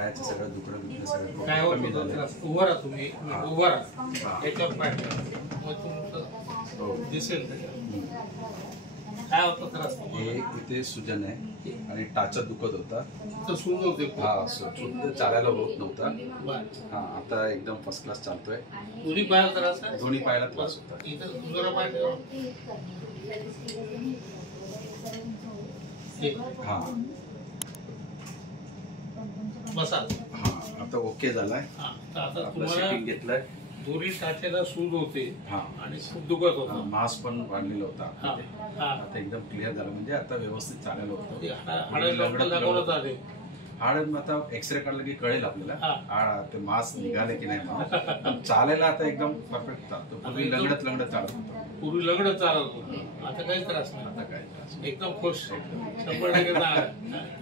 पायाचं सगळं दुखणं सगळं काय कमी होतं झालं. त्रास? उभं राहा तुम्ही, उभं राहा याच्यावर पाय ठेवा. मग तुमचं दिसेल त्याच्यात काय होतं त्रास. हे इथे सुजन आहे आणि टाचा दुखत होता. तर सूज होते खूप. हा शुद्ध चालायला होत नव्हता. बरं. हा आता एकदम फर्स्ट क्लास चालतोय. दोन्ही पायाला त्रास आहे. दोन्ही पायाला त्रास होता. इथं दुसरा पाय ठेवा. हा बसा. हा आता ओके झालाय. हा तर आता आपलं तुम्हाला सेटिंग घेतलंय. दोन्ही टाचेला सूज होते हा आणि खूप दुखत होतं. मास पण वाढलेला होता. हा हा आता एकदम क्लिअर झालं म्हणजे आता व्यवस्थित चालायला होतं. हाडं डॉक्टर दाखवलं आले. हाड आता एक्सरे काढलं की कळेल आपल्याला हा. हाड ते मास निघाले की नाही म्हणून. चालायला आता एकदम परफेक्ट चालतो. पूर्वी लंगडत चालत होतं. पूर्वी लग्न चालत होतं. आता काही त्रास नाही. आता काय त्रास एकदम खुश. 100%